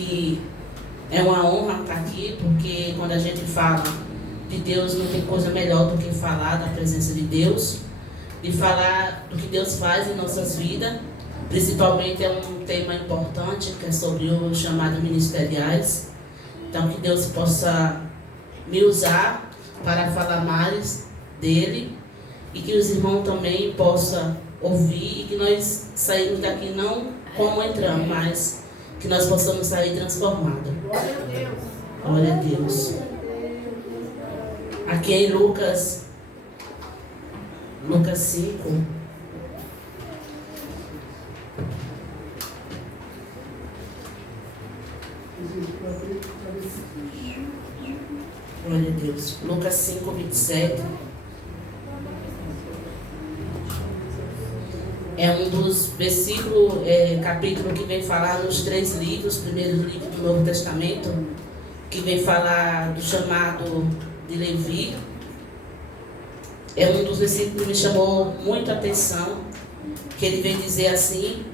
que é uma honra estar aqui, porque quando a gente fala de Deus, não tem coisa melhor do que falar da presença de Deus, de falar do que Deus faz em nossas vidas. Principalmente é um tema importante, que é sobre o chamado ministeriais. Então, que Deus possa me usar para falar mais dele e que os irmãos também possam ouvir e que nós saímos daqui não como entramos, mas que nós possamos sair transformados. Glória a Deus. Glória a Deus. Aqui em Lucas 5. Glória a Deus. Lucas 5, 27. É um dos versículos, capítulo que vem falar nos 3 livros, primeiros livros do Novo Testamento, que vem falar do chamado de Levi. É um dos versículos que me chamou muito a atenção, que ele vem dizer assim,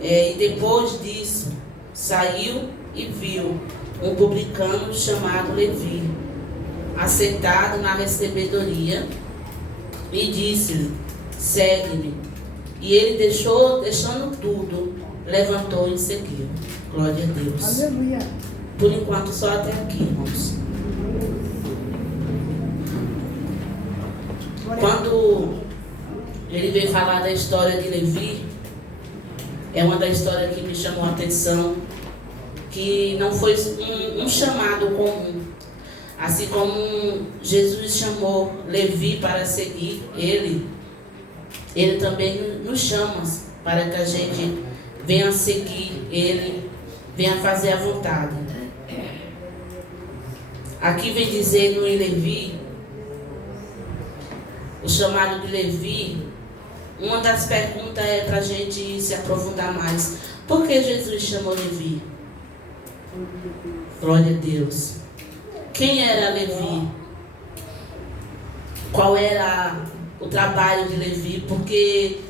e depois disso, saiu e viu um publicano chamado Levi, assentado na recebedoria, e disse-lhe, segue-me. E ele deixando tudo, levantou e seguiu. Glória a Deus. Aleluia. Por enquanto, só até aqui, irmãos. Quando ele veio falar da história de Levi, é uma das histórias que me chamou a atenção, que não foi um chamado comum. Assim como Jesus chamou Levi para seguir ele também nos chama para que a gente venha seguir ele, venha fazer a vontade. Aqui vem dizendo em Levi, o chamado de Levi, uma das perguntas é para a gente se aprofundar mais. Por que Jesus chamou Levi? Glória a Deus. Quem era Levi? Qual era o trabalho de Levi? Porque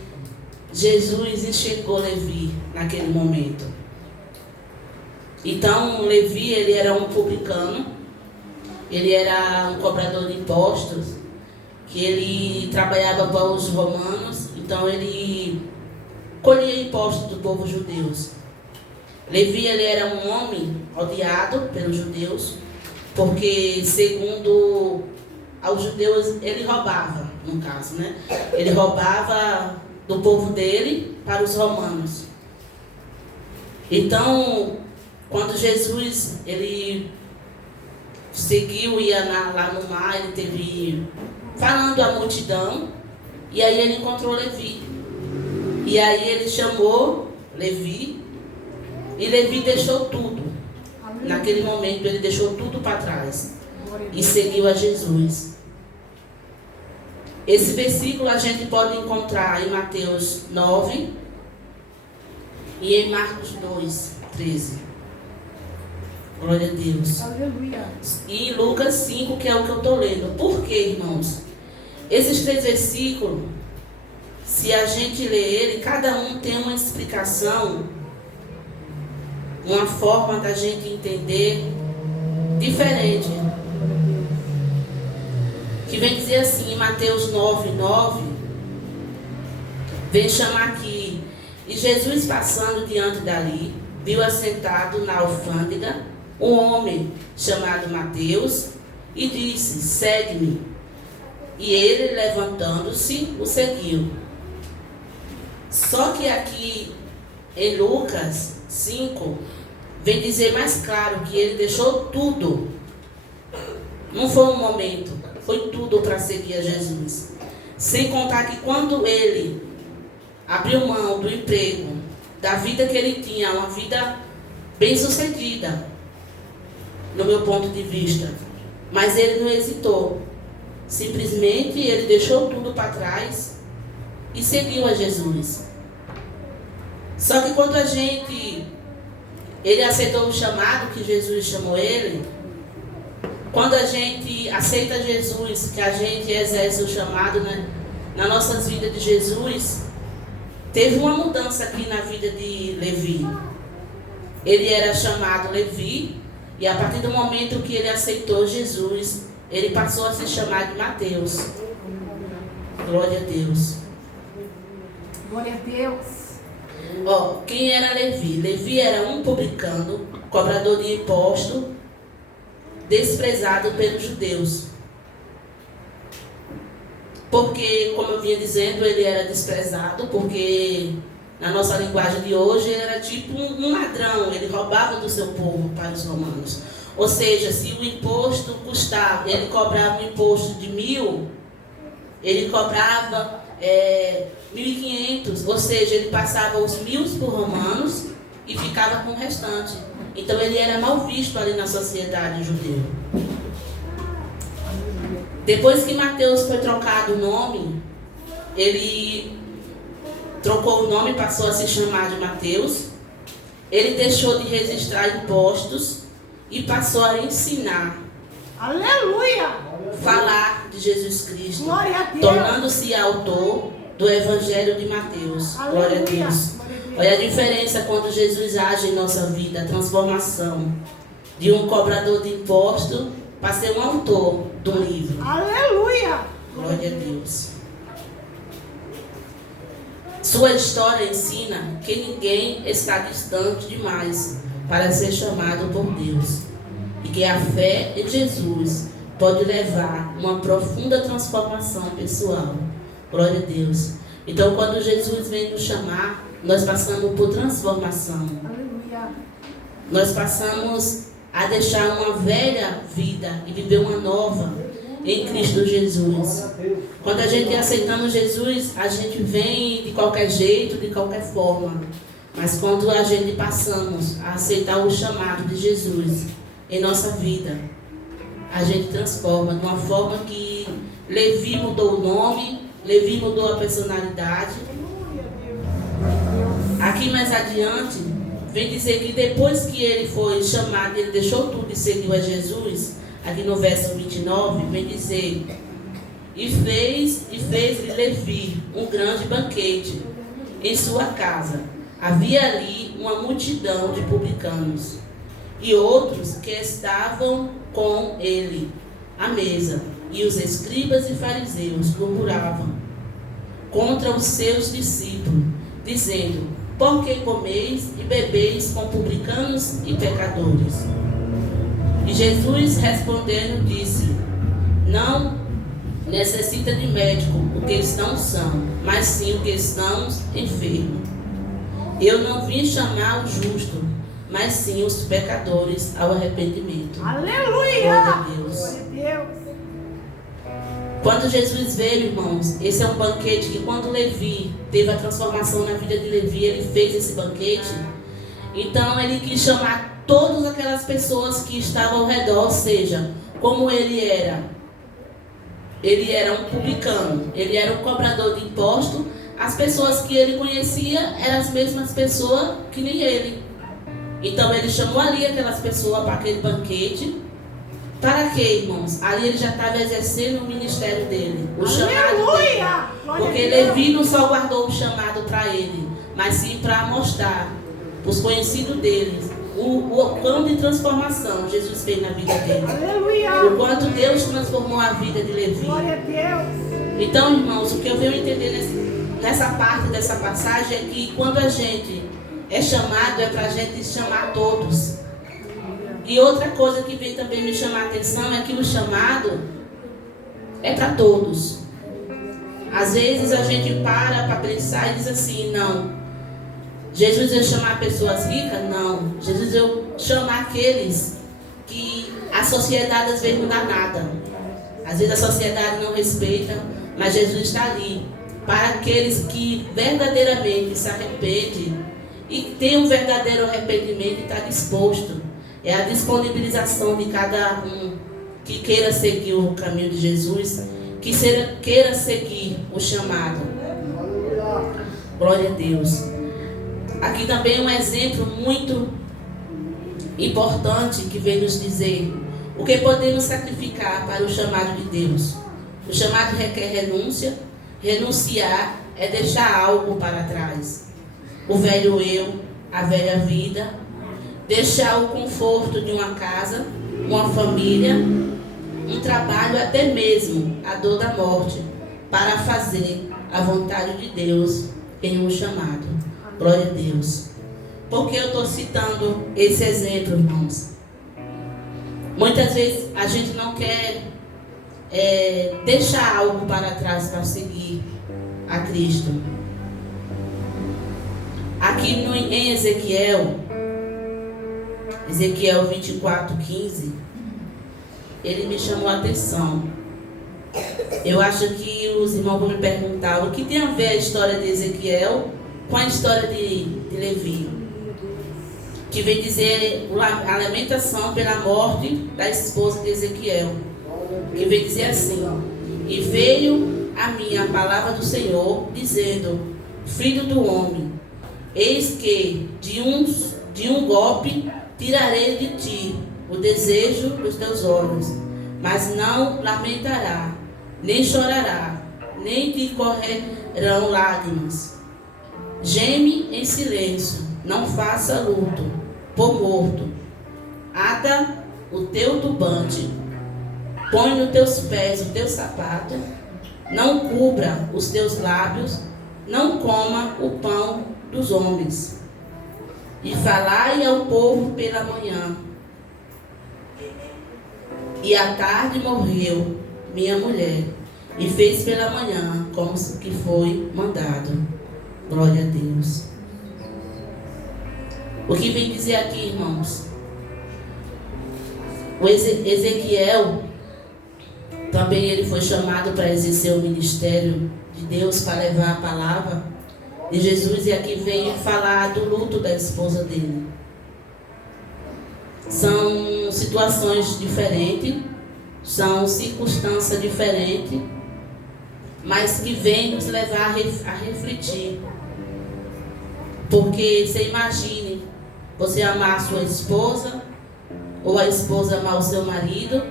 Jesus enxergou Levi naquele momento. Então, Levi, ele era um publicano, ele era um cobrador de impostos, que ele trabalhava para os romanos, então ele colhia impostos do povo judeus. Levi, ele era um homem odiado pelos judeus, porque segundo aos judeus ele roubava, no caso, né? Ele roubava do povo dele para os romanos. Então, quando Jesus ele seguiu, ia lá no mar, ele teve falando à multidão, e aí ele encontrou Levi. E aí ele chamou Levi, e Levi deixou tudo. Naquele momento ele deixou tudo para trás e seguiu a Jesus. Esse versículo a gente pode encontrar em Mateus 9 e em Marcos 2, 13. Glória a Deus. Aleluia. E em Lucas 5, que é o que eu estou lendo. Por quê, irmãos? Esses 3 versículos, se a gente ler ele, cada um tem uma explicação, uma forma da gente entender diferente. Que vem dizer assim, em Mateus 9, 9, vem chamar aqui, e Jesus passando diante dali, viu assentado na alfândega um homem chamado Mateus, e disse, segue-me. E ele, levantando-se, o seguiu. Só que aqui em Lucas 5, vem dizer mais claro que ele deixou tudo. Não foi um momento, foi tudo para seguir a Jesus. Sem contar que quando ele abriu mão do emprego, da vida que ele tinha, uma vida bem sucedida, no meu ponto de vista, mas ele não hesitou. Simplesmente ele deixou tudo para trás e seguiu a Jesus. Só que quando ele aceitou o chamado que Jesus chamou ele, quando a gente aceita Jesus, que a gente exerce o chamado, né, nas nossas vidas de Jesus, teve uma mudança aqui na vida de Levi. ele era chamado Levi, e a partir do momento que ele aceitou Jesus, ele passou a se chamar de Mateus. Glória a Deus. Glória a Deus. Quem era Levi? Levi era um publicano, cobrador de imposto, desprezado pelos judeus. Porque, como eu vinha dizendo, ele era desprezado, porque na nossa linguagem de hoje ele era tipo um ladrão, ele roubava do seu povo para os romanos. Ou seja, se o imposto custava, ele cobrava um imposto de 1.000, ele cobrava 1.500, ou seja, ele passava os 1.000 por romanos e ficava com o restante. Então ele era mal visto ali na sociedade judeu. Depois que Mateus foi trocado o nome, ele trocou o nome e passou a se chamar de Mateus. Ele deixou de registrar impostos e passou a ensinar. Aleluia! Falar de Jesus Cristo, glória a Deus, tornando-se autor do Evangelho de Mateus. Aleluia. Glória a Deus. Olha a diferença quando Jesus age em nossa vida, a transformação de um cobrador de imposto para ser um autor do livro. Aleluia! Glória a Deus. Sua história ensina que ninguém está distante demais para ser chamado por Deus e que a fé em Jesus pode levar uma profunda transformação pessoal. Glória a Deus. Então, quando Jesus vem nos chamar, nós passamos por transformação. Aleluia. Nós passamos a deixar uma velha vida e viver uma nova em Cristo Jesus. Quando a gente aceitamos Jesus, a gente vem de qualquer jeito, de qualquer forma. Mas quando a gente passamos a aceitar o chamado de Jesus em nossa vida, a gente transforma de uma forma que Levi mudou o nome, Levi mudou a personalidade. Aqui mais adiante, vem dizer que depois que ele foi chamado, ele deixou tudo e seguiu a Jesus. Aqui no verso 29, vem dizer: E fez-lhe Levi um grande banquete em sua casa. Havia ali uma multidão de publicanos e outros que estavam com ele à mesa. E os escribas e fariseus murmuravam contra os seus discípulos, dizendo: Por que comeis e bebeis com publicanos e pecadores? E Jesus respondendo disse: Não necessita de médico o que estão são, mas sim o que estão enfermos. Eu não vim chamar o justo, mas sim os pecadores ao arrependimento. Aleluia! Glória a Deus. Glória a Deus. Quando Jesus veio, irmãos, esse é um banquete que quando Levi teve a transformação na vida de Levi, ele fez esse banquete. Então ele quis chamar todas aquelas pessoas que estavam ao redor, ou seja, como ele era um publicano, ele era um cobrador de imposto, as pessoas que ele conhecia eram as mesmas pessoas que nem ele. Então ele chamou ali aquelas pessoas para aquele banquete. Para quê, irmãos? Ali ele já estava exercendo o ministério dele, o chamado dele. Porque Levi não só guardou o chamado para ele, mas sim para mostrar para os conhecidos deles o quanto de transformação Jesus fez na vida dele. Aleluia. O quanto Deus transformou a vida de Levi. Glória a Deus. Então, irmãos, o que eu venho entender nessa parte dessa passagem é que quando a gente é chamado, é para a gente chamar todos. E outra coisa que vem também me chamar a atenção é que o chamado é para todos. Às vezes a gente para pensar e diz assim: não, Jesus eu chamar pessoas ricas? Não. Jesus eu chamar aqueles que a sociedade às vezes não dá nada. Às vezes a sociedade não respeita, mas Jesus está ali para aqueles que verdadeiramente se arrependem e tem um verdadeiro arrependimento e está disposto. É a disponibilização de cada um que queira seguir o caminho de Jesus, que queira seguir o chamado. Glória a Deus. Aqui também um exemplo muito importante que vem nos dizer o que podemos sacrificar para o chamado de Deus. O chamado requer renúncia. Renunciar é deixar algo para trás. O velho eu, a velha vida, deixar o conforto de uma casa, uma família, um trabalho, até mesmo a dor da morte, para fazer a vontade de Deus em um chamado. Glória a Deus. Por que eu estou citando esse exemplo, irmãos? Muitas vezes a gente não quer deixar algo para trás para seguir a Cristo. Aqui em Ezequiel 24:15, ele me chamou a atenção. Eu acho que os irmãos vão me perguntar o que tem a ver a história de Ezequiel com a história de Levi, que vem dizer a lamentação pela morte da esposa de Ezequiel, que vem dizer assim: e veio a mim a palavra do Senhor, dizendo: filho do homem, eis que de um golpe tirarei de ti o desejo dos teus olhos, mas não lamentará, nem chorará, nem te correrão lágrimas. Geme em silêncio, não faça luto por morto. Ata o teu turbante, põe nos teus pés o teu sapato, não cubra os teus lábios, não coma o pão dos homens. E falai ao povo pela manhã. E à tarde morreu minha mulher, e fez pela manhã como que foi mandado. Glória a Deus. O que vem dizer aqui, irmãos? O Ezequiel também ele foi chamado para exercer o ministério de Deus, para levar a palavra de Jesus, e aqui vem falar do luto da esposa dele. São situações diferentes, são circunstâncias diferentes, mas que vem nos levar a refletir. Porque você imagine você amar a sua esposa, ou a esposa amar o seu marido,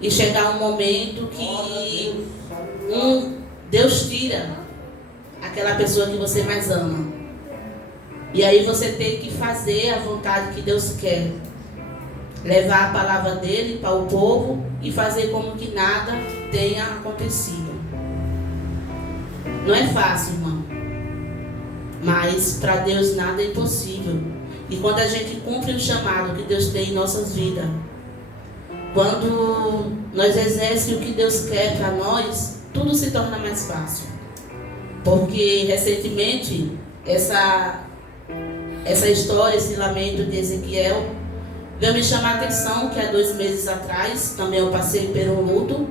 e chegar um momento que Deus tira aquela pessoa que você mais ama. E aí você tem que fazer a vontade que Deus quer. Levar a palavra dele para o povo e fazer como que nada tenha acontecido. Não é fácil, irmão. Mas para Deus nada é impossível. E quando a gente cumpre o chamado que Deus tem em nossas vidas, quando nós exercemos o que Deus quer para nós, tudo se torna mais fácil. Porque recentemente essa história, esse lamento de Ezequiel veio me chamar a atenção, que há 2 meses atrás também eu passei pelo luto.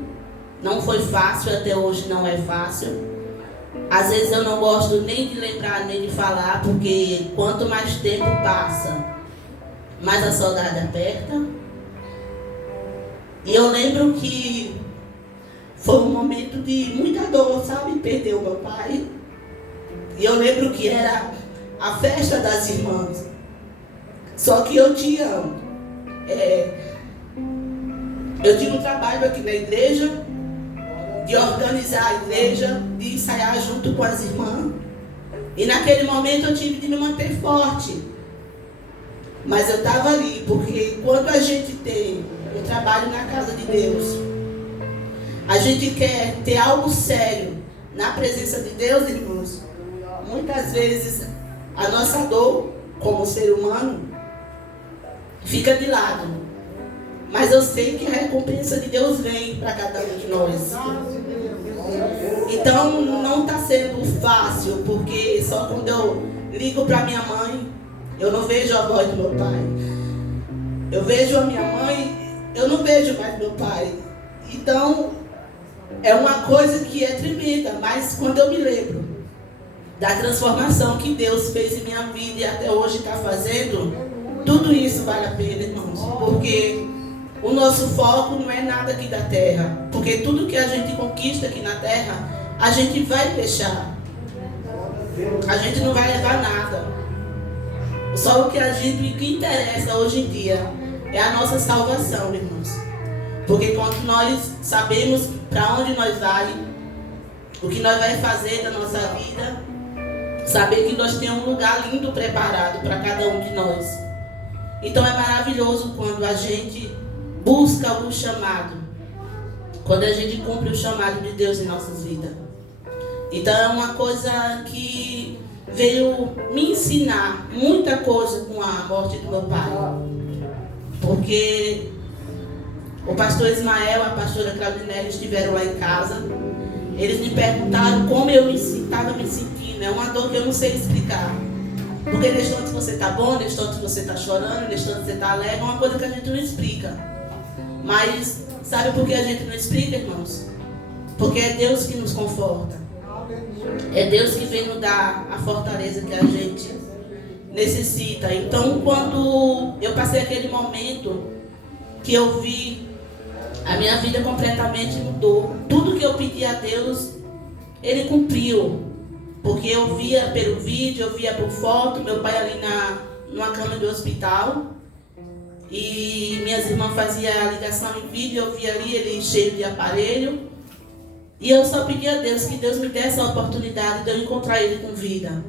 Não foi fácil, até hoje não é fácil. Às vezes eu não gosto nem de lembrar, nem de falar, porque quanto mais tempo passa, mais a saudade aperta. E eu lembro que foi um momento de muita dor, sabe? Perder o meu pai. E eu lembro que era a festa das irmãs. Só que eu tinha um trabalho aqui na igreja, de organizar a igreja, de ensaiar junto com as irmãs. E naquele momento eu tive de me manter forte. Mas eu estava ali, porque quando a gente tem um trabalho na casa de Deus, a gente quer ter algo sério na presença de Deus, irmãos. Muitas vezes a nossa dor, como ser humano, fica de lado. Mas eu sei que a recompensa de Deus vem para cada um de nós. Então não está sendo fácil, porque só quando eu ligo para minha mãe, eu não vejo a voz do meu pai. Eu vejo a minha mãe, eu não vejo mais meu pai. Então é uma coisa que é tremenda, mas quando eu me lembro da transformação que Deus fez em minha vida e até hoje está fazendo, tudo isso vale a pena, irmãos. Porque o nosso foco não é nada aqui da terra. Porque tudo que a gente conquista aqui na terra, a gente vai deixar. A gente não vai levar nada. Só o que que interessa hoje em dia é a nossa salvação, irmãos. Porque quando nós sabemos para onde nós vamos, o que nós vamos fazer da nossa vida, saber que nós temos um lugar lindo preparado para cada um de nós. Então é maravilhoso quando a gente busca o chamado, quando a gente cumpre o chamado de Deus em nossas vidas. Então é uma coisa que veio me ensinar muita coisa com a morte do meu pai. Porque o pastor Ismael e a pastora Claudinelli estiveram lá em casa. Eles me perguntaram como eu estava me sentindo. É uma dor que eu não sei explicar. Porque neste instante você está bom, neste instante você está chorando, neste instante você está alegre. É uma coisa que a gente não explica. Mas sabe por que a gente não explica, irmãos? Porque é Deus que nos conforta. É Deus que vem nos dar a fortaleza que a gente necessita. Então, quando eu passei aquele momento que eu vi, a minha vida completamente mudou. Tudo que eu pedi a Deus, Ele cumpriu. Porque eu via pelo vídeo, eu via por foto, meu pai ali numa cama de hospital. E minhas irmãs faziam a ligação em vídeo, eu via ali ele cheio de aparelho. E eu só pedi a Deus que Deus me desse a oportunidade de eu encontrar Ele com vida.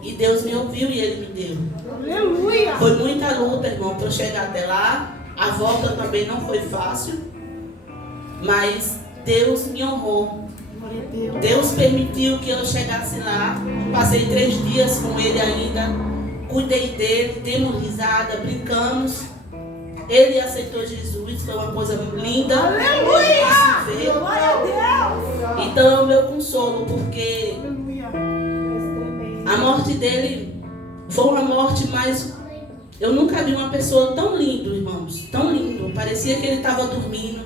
E Deus me ouviu e Ele me deu. Aleluia! Foi muita luta, irmão, para eu chegar até lá. A volta também não foi fácil. Mas Deus me honrou. Deus permitiu que eu chegasse lá. Passei 3 dias com Ele ainda. Cuidei dele, demos risada, brincamos. Ele aceitou Jesus, foi uma coisa linda. Aleluia! Glória a Deus! Então é o meu consolo, porque a morte dele foi uma morte, mas eu nunca vi uma pessoa tão linda, irmãos, tão lindo. Parecia que ele estava dormindo.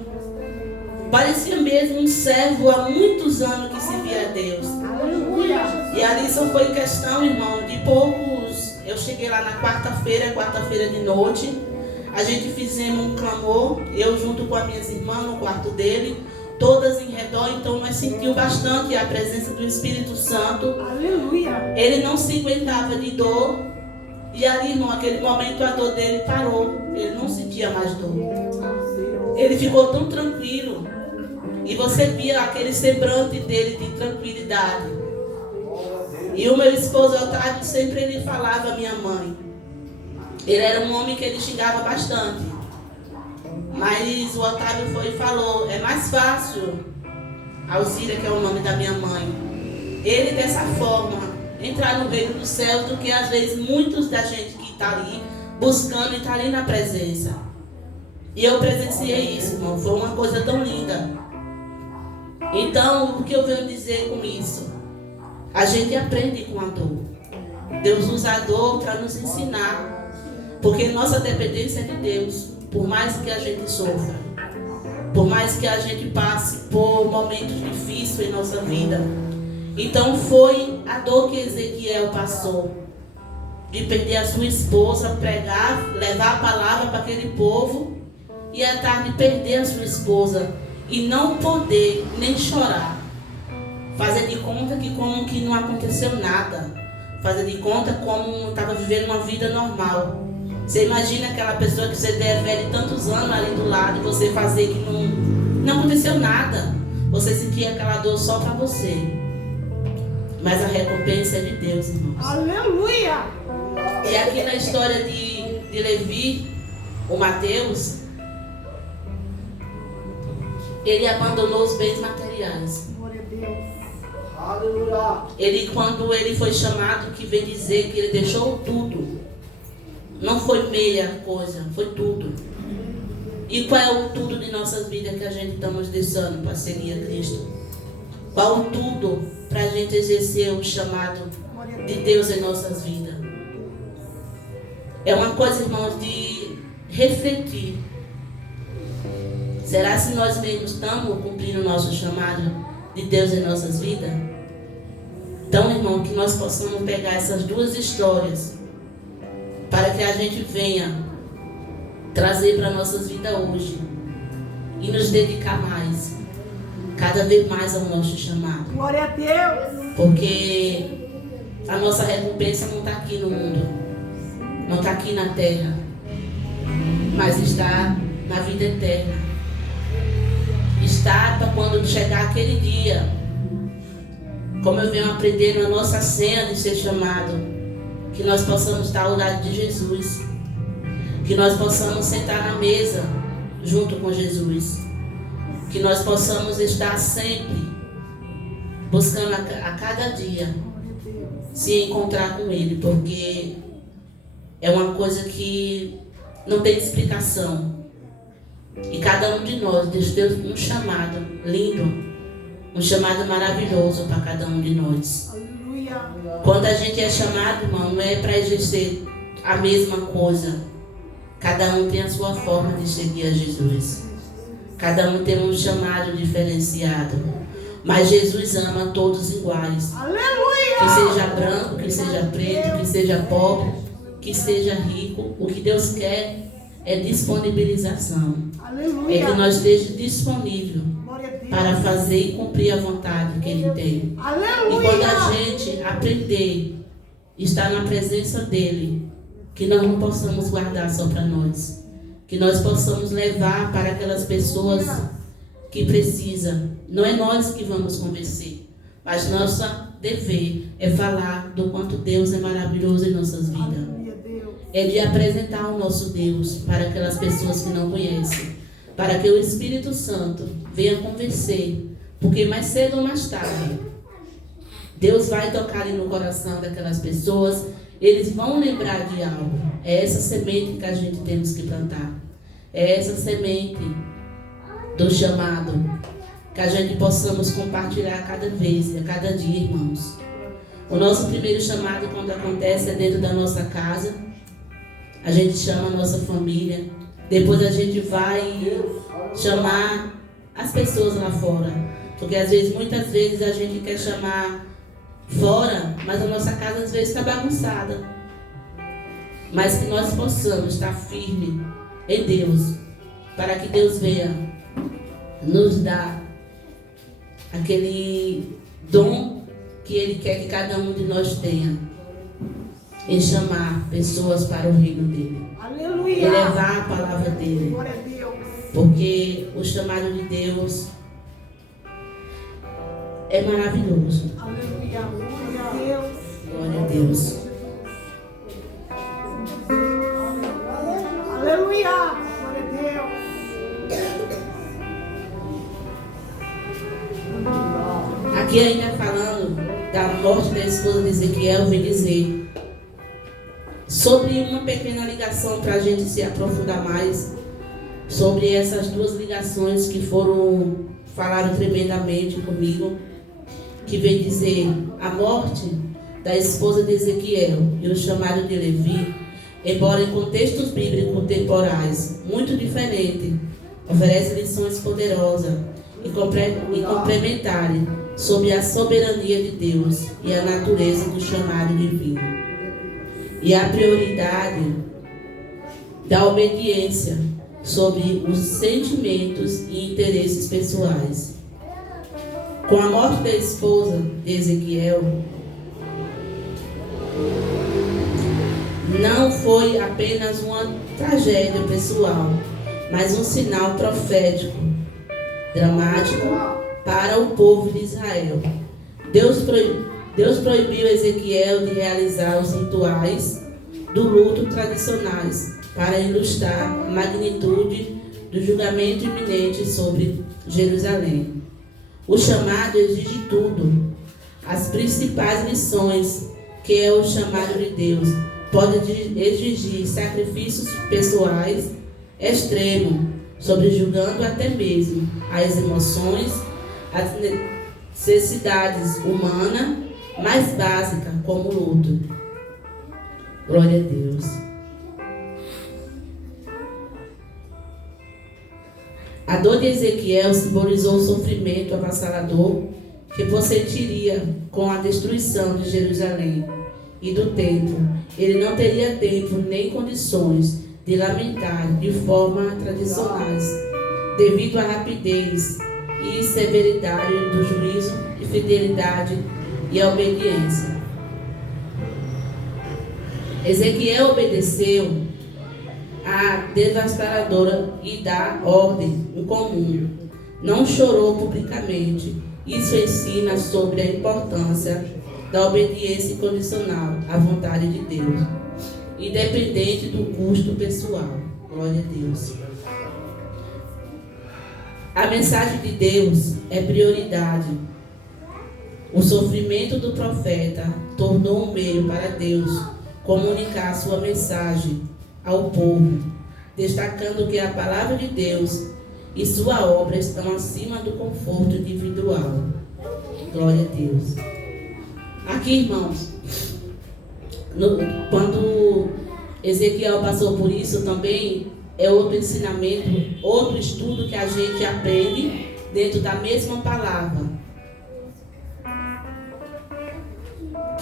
Parecia mesmo um servo há muitos anos que servia a Deus. Aleluia! E ali só foi questão, irmão, de poucos. Eu cheguei lá na quarta-feira de noite. A gente fizemos um clamor, eu junto com as minhas irmãs no quarto dele, todas em redor, então nós sentimos bastante a presença do Espírito Santo. Aleluia! Ele não se aguentava de dor, e ali, irmão, naquele momento a dor dele parou, ele não sentia mais dor. Ele ficou tão tranquilo, e você via aquele semblante dele de tranquilidade. E o meu esposo Otávio sempre ele falava à minha mãe. Ele era um homem que ele xingava bastante. Mas o Otávio foi e falou, é mais fácil, Alzira, que é o nome da minha mãe, ele dessa forma entrar no reino do céu do que às vezes muitos da gente que está ali buscando e está ali na presença. E eu presenciei isso, irmão. Foi uma coisa tão linda. Então, o que eu venho dizer com isso? A gente aprende com a dor. Deus usa a dor para nos ensinar. Porque nossa dependência é de Deus. Por mais que a gente sofra, por mais que a gente passe por momentos difíceis em nossa vida. Então foi a dor que Ezequiel passou. De perder a sua esposa, pregar, levar a palavra para aquele povo. E à tarde perder a sua esposa. E não poder nem chorar. Fazer de conta que como que não aconteceu nada. Fazer de conta como estava vivendo uma vida normal. Você imagina aquela pessoa que você deve tantos anos ali do lado e você fazer que não aconteceu nada. Você sentia aquela dor só para você. Mas a recompensa é de Deus, irmãos. Aleluia! E aqui na história de Levi, o Mateus, ele abandonou os bens materiais. Glória a Deus. Ele, quando ele foi chamado, que vem dizer que ele deixou tudo. Não foi meia coisa, foi tudo. E qual é o tudo de nossas vidas que a gente estamos deixando para seguir a Cristo? Qual o tudo para a gente exercer o chamado de Deus em nossas vidas? É uma coisa, irmãos, de refletir. Será se nós mesmos estamos cumprindo o nosso chamado de Deus em nossas vidas? Então, irmão, que nós possamos pegar essas duas histórias para que a gente venha trazer para nossas vidas hoje e nos dedicar mais, cada vez mais ao nosso chamado. Glória a Deus! Porque a nossa recompensa não está aqui no mundo, não está aqui na terra, mas está na vida eterna. Está para quando chegar aquele dia, como eu venho aprendendo a nossa senha de ser chamado, que nós possamos estar ao lado de Jesus. Que nós possamos sentar na mesa junto com Jesus. Que nós possamos estar sempre buscando a cada dia se encontrar com Ele, porque é uma coisa que não tem explicação. E cada um de nós, Deus deu um chamado lindo, um chamado maravilhoso para cada um de nós. Quando a gente é chamado, irmão, não é para exercer a mesma coisa. Cada um tem a sua forma de seguir a Jesus. Cada um tem um chamado diferenciado. Mas Jesus ama todos iguais. Aleluia! Que seja branco, que seja preto, que seja pobre, que seja rico. O que Deus quer é disponibilização. Aleluia! É que nós estejamos disponíveis para fazer e cumprir a vontade que Ele tem. Aleluia! E quando a gente aprender a estar na presença dEle, que nós não possamos guardar só para nós. Que nós possamos levar para aquelas pessoas que precisam. Não é nós que vamos convencer, mas nosso dever é falar do quanto Deus é maravilhoso em nossas vidas. É de apresentar o nosso Deus para aquelas pessoas que não conhecem, para que o Espírito Santo venha convencer, porque mais cedo ou mais tarde Deus vai tocar ali no coração daquelas pessoas, eles vão lembrar de algo. É essa semente que a gente temos que plantar, é essa semente do chamado, que a gente possamos compartilhar a cada vez, a cada dia, irmãos. O nosso primeiro chamado, quando acontece, é dentro da nossa casa. A gente chama a nossa família. Depois a gente vai chamar as pessoas lá fora. Porque muitas vezes a gente quer chamar fora, mas a nossa casa às vezes está bagunçada. Mas que nós possamos estar firmes em Deus, para que Deus venha nos dar aquele dom que Ele quer que cada um de nós tenha, em chamar pessoas para o reino dEle. Aleluia! E levar a palavra dEle. Glória a Deus! Porque o chamado de Deus é maravilhoso. Aleluia! Glória a Deus! Glória a Deus. Aleluia! Glória a Deus! Aqui ainda falando da morte da esposa de Ezequiel, vem dizer sobre uma pequena ligação para a gente se aprofundar mais sobre essas duas ligações que falaram tremendamente comigo, que vem dizer a morte da esposa de Ezequiel e o chamado de Levi, embora em contextos bíblicos temporais muito diferentes, oferece lições poderosas e complementares sobre a soberania de Deus e a natureza do chamado divino, e a prioridade da obediência sobre os sentimentos e interesses pessoais. Com a morte da esposa de Ezequiel, não foi apenas uma tragédia pessoal, mas um sinal profético, dramático para o povo de Israel. Deus proibiu Ezequiel de realizar os rituais do luto tradicionais para ilustrar a magnitude do julgamento iminente sobre Jerusalém. O chamado exige tudo. As principais lições, que é o chamado de Deus, pode exigir sacrifícios pessoais extremos, sobrejulgando até mesmo as emoções, as necessidades humanas mais básicas, como o luto. Glória a Deus. A dor de Ezequiel simbolizou o sofrimento avassalador que possediria com a destruição de Jerusalém e do templo. Ele não teria tempo nem condições de lamentar de forma tradicionais, devido à rapidez e severidade do juízo e fidelidade e a obediência. Ezequiel obedeceu a devastadora e da ordem incomum. Não chorou publicamente. Isso ensina sobre a importância da obediência incondicional à vontade de Deus. independente do custo pessoal. Glória a Deus. A mensagem de Deus é prioridade. O sofrimento do profeta tornou um meio para Deus comunicar sua mensagem ao povo, destacando que a palavra de Deus e sua obra estão acima do conforto individual. Glória a Deus. Aqui, irmãos, quando Ezequiel passou por isso também, é outro ensinamento, outro estudo que a gente aprende dentro da mesma palavra,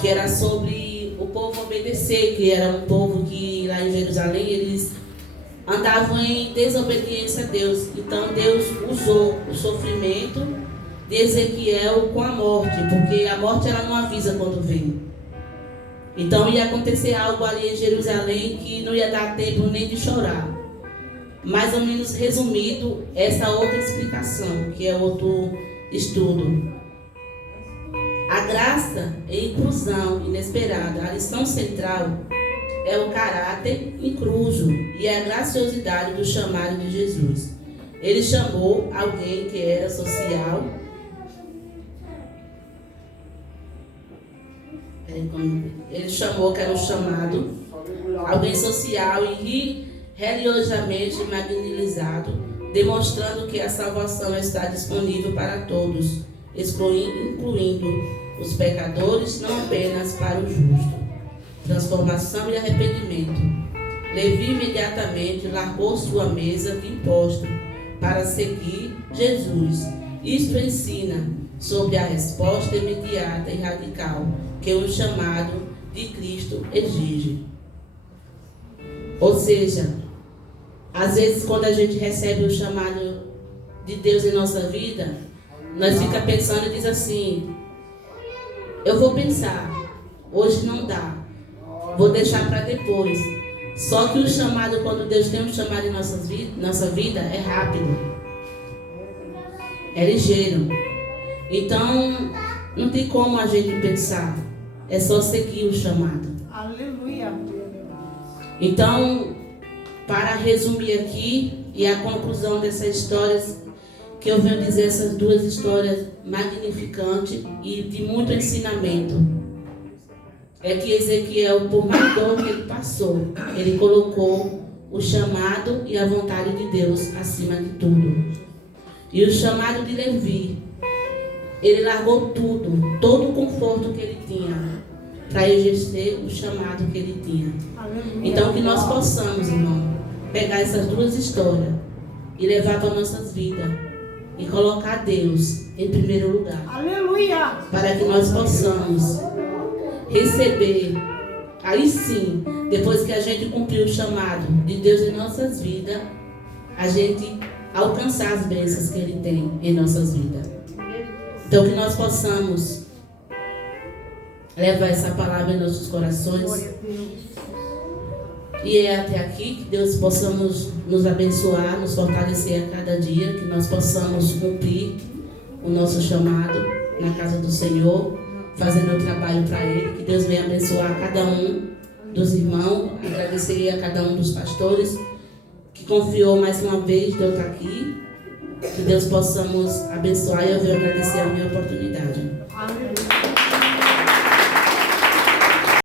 que era sobre o povo obedecer, que era um povo que lá em Jerusalém eles andavam em desobediência a Deus. Então Deus usou o sofrimento de Ezequiel com a morte, porque a morte ela não avisa quando vem. Então ia acontecer algo ali em Jerusalém que não ia dar tempo nem de chorar. Mais ou menos resumido, essa outra explicação, que é outro estudo. A graça e inclusão inesperada, a lição central é o caráter incluso e a graciosidade do chamado de Jesus. Ele chamou alguém que era social, ele chamou que era um chamado, alguém social e religiosamente marginalizado, demonstrando que a salvação está disponível para todos, incluindo os pecadores, não apenas para o justo. Transformação e arrependimento. Levi imediatamente largou sua mesa de imposto para seguir Jesus. Isto ensina sobre a resposta imediata e radical que o chamado de Cristo exige. Ou seja, às vezes quando a gente recebe o chamado de Deus em nossa vida, nós ficamos pensando e diz assim: eu vou pensar, hoje não dá, vou deixar para depois. Só que o chamado, quando Deus tem um chamado em nossa vida, é rápido, é ligeiro. Então, não tem como a gente pensar, é só seguir o chamado. Aleluia. Então, para resumir aqui, e a conclusão dessas histórias, que eu venho dizer, essas duas histórias magnificantes e de muito ensinamento, é que Ezequiel, por mais dor que ele passou, ele colocou o chamado e a vontade de Deus acima de tudo. E o chamado de Levi, ele largou tudo, todo o conforto que ele tinha, para exercer o chamado que ele tinha. Então que nós possamos, irmão, pegar essas duas histórias e levar para nossas vidas e colocar Deus em primeiro lugar. Aleluia! Para que nós possamos receber, aí sim, depois que a gente cumprir o chamado de Deus em nossas vidas, a gente alcançar as bênçãos que Ele tem em nossas vidas. Então que nós possamos levar essa palavra em nossos corações. E é até aqui que Deus possamos nos abençoar, nos fortalecer a cada dia, que nós possamos cumprir o nosso chamado na casa do Senhor, fazendo o trabalho para Ele. Que Deus venha abençoar cada um dos irmãos, agradecer a cada um dos pastores que confiou mais uma vez de eu estar aqui. Que Deus possamos abençoar e eu venho agradecer a minha oportunidade. Aleluia.